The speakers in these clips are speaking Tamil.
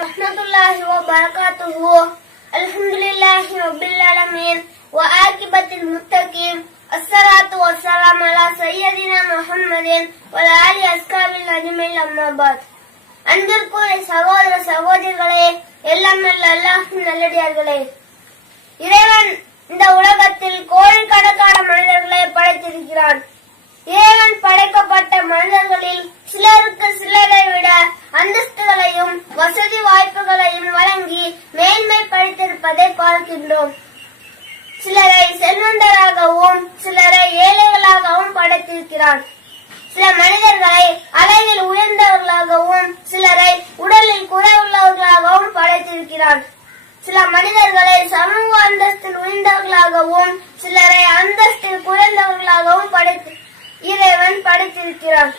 ورحمة الله وبركاته الحمد لله رب العالمين وعاقبة المتقين الصلاة والسلام على سيدنا محمد وعلى آله أصحاب الأجمعين أما بعد அன்பிற்குரிய சகோதர சகோதரிகளே எல்லாம் நல்ல அல்லாஹ்வின் நல்லடியார்களே இறைவன் இந்த உலகத்தில் கோடிக்கணக்கான மனிதர்களை படைத்திருக்கிறான் இறைவன் படைக்கப்பட்ட மனிதர்களில் சிலருக்கு சிலரை விட அந்தஸ்துகளையும் வசதி வாய்ப்புகளையும் வழங்கி மேன்மை பார்க்கின்றோம். சிலரை செல்வந்தராகவும் சிலரை ஏழைகளாகவும் படைத்திருக்கிறான். சில மனிதர்களை அழகில் உயர்ந்தவர்களாகவும் சிலரை உடலில் குறைவுள்ளவர்களாகவும் படைத்திருக்கிறான். சில மனிதர்களை சமூக அந்தஸ்தில் உயர்ந்தவர்களாகவும் சிலரை அந்தஸ்தில் குறைந்தவர்களாகவும் படைத்து இறைவன் படைத்திருக்கிறான்.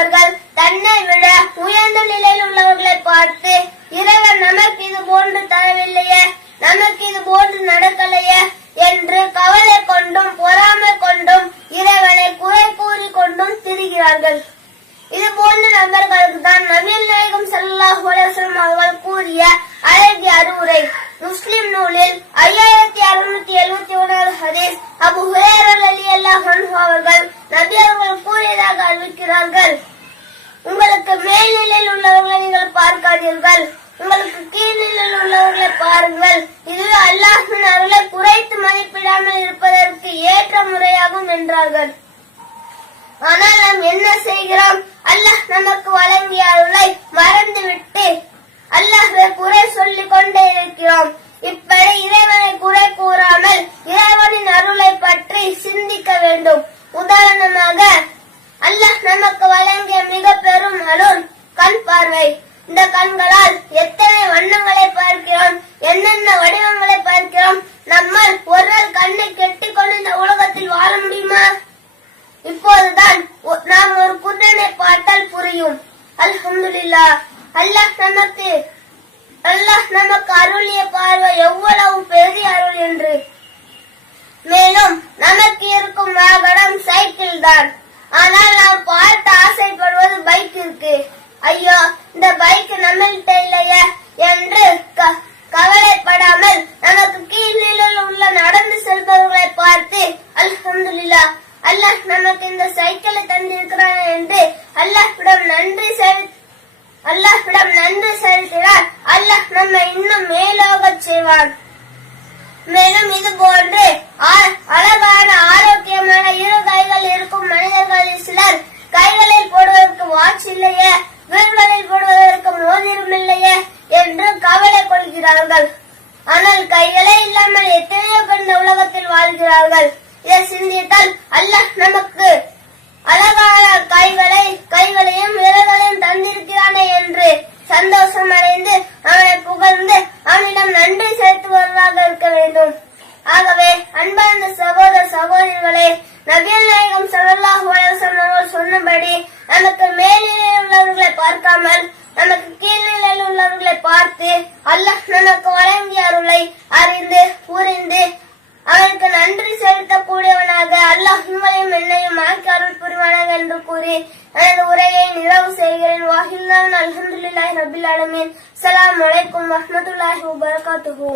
உள்ளவர்கள் தன்னை விட உயர்ந்த நிலையில் உள்ளவர்களை பார்த்து இறைவன் நமக்கு இது போன்று தரவில்லையே நமக்கு இது போன்று நடக்கலையே என்று கவலை கொண்டும் பொறாமை கொண்டும் இறைவனை குறை கூறி கொண்டும் திரிகிறார்கள். இது போன்ற நபர்களுக்கு தான் நபியல் நாயகம் ஸல்லல்லாஹு அலைஹி அவர்கள் கூறிய அழகிய அறிவுரை. முஸ்லிம் நூலில் ஐயாயிரத்தி அறுநூத்தி எழுபத்தி ஒன்றாவது ஹதீஸ் அபு ஹுரேரர் ரலியல்லாஹு அன்ஹு அவர்கள் நபி அவர்கள் கூறியதாக அறிவிக்கிறார்கள். உங்களுக்கு மேல்நிலையில் உள்ளவர்களை நீங்கள் பார்க்காதீர்கள். உங்களுக்கு கீழ்நிலையில் உள்ளவர்களை பாருங்கள். இது அல்லாஹின் அருளை குறைத்து மதிப்பிடாமல் இருப்பதற்கு ஏற்ற முறையாகும் என்றார்கள். ஆனால் நாம் என்ன செய்கிறோம்? அல்லாஹ் நமக்கு வழங்கிய அருளை மறந்துவிட்டு அல்லாஹை குறை சொல்லிக் கொண்டே இருக்கிறோம். இப்படி இறைவனை குறை கூற இறைவனின் அருளை பற்றி சிந்திக்க வேண்டும் உதாரணமாக அல்லாஹ் நமக்கு வழங்கிய மிக பெரும் அருள் கண் பார்வை. இந்த கண்களால் எத்தனை வண்ணங்களை பார்க்கிறோம்? என்னென்ன வடிவங்களை பார்க்கிறோம்? நம்மால் ஒரு நாள் கண்ணை கெட்டிக்கொண்டு இந்த உலகத்தில் வாழ முடியுமா? இப்போதுதான் நாம் ஒரு குருடனை பார்த்தால் புரியும். அல்ஹம்துலில்லாஹ் அல்லாஹ் நமக்கு அல்லாஹ் நமக்கு அருளிய பார்வை எவ்வளவு பெரிய அருள் என்று. மேலும் நமக்கு இருக்கும் வாகனம் சைக்கிள் தான் ஆனால் நாம் பார்த்து ஆசைப்படுவது பைக் இருக்கு ஐயோ இந்த பைக் நம்மள்கிட்ட இல்லையே என்று கவலைப்படாமல் நமக்கு கீழில் உள்ள நடந்து செல்பவர்களை பார்த்து அல்ஹம்துலில்லாஹ் அல்லாஹ் நமக்கு இந்த சைக்கிளை தந்திருக்கிறான் என்று அல்லாஹ்விடம் நன்றி செலுத்த அல்லாஹ்விடம் நன்றி செலுத்தினால் அல்லாஹ் நம்மை இன்னும் மேலோக செய்வான். மேலும் இது போன்று ஆ- அழகான ஆரோக்கியமான இரு கைகள் இருக்கும் மனிதர்களில் சிலர் கைகளில் போடுவதற்கு வாட்ச் இல்லையே விரல்களில் போடுவதற்கு மோதிரம் இல்லையே என்று கவலை கொள்கிறார்கள் ஆனால் கைகளே இல்லாமல் எத்தனையோ பேர் இந்த உலகத்தில் வாழ்கிறார்கள் இதை சிந்தித்தால் அல்லாஹ் நமக்கு அழகான கைகளை கைகளையும் விரல்களையும் தந்திருக்கிறானே என்று சந்தோஷம் அடைந்து அவனை புகழ்ந்து அவனிடம் நன்றி செலுத்துவதாக இருக்க வேண்டும். ஆகவே அன்பார்ந்த சகோதர சகோதரிகளே நபியல் நாயகம் ஸல்லல்லாஹு அவர்கள் சொன்னபடி நமக்கு மேல்நிலையில் உள்ளவர்களை பார்க்காமல் நமக்கு கீழ்நிலையில் உள்ளவர்களை பார்த்து அல்லாஹ் நமக்கு வழங்கிய அருளை அறிந்து புரிந்து அவனுக்கு நன்றி செலுத்தக்கூடியவனாக அல்லாஹ் உங்களையும் என்னையும் ஆக்கி அருள் புரிவானாக என்று கூறி எனது உரையை நிறைவு செய்கிறேன். வாஹில்லான் அல்ஹம்துலில்லாஹி ரபில் அலமீன் சலாம் அலைக்கும் வரஹ்மத்துல்லாஹி வபரகாத்துஹு.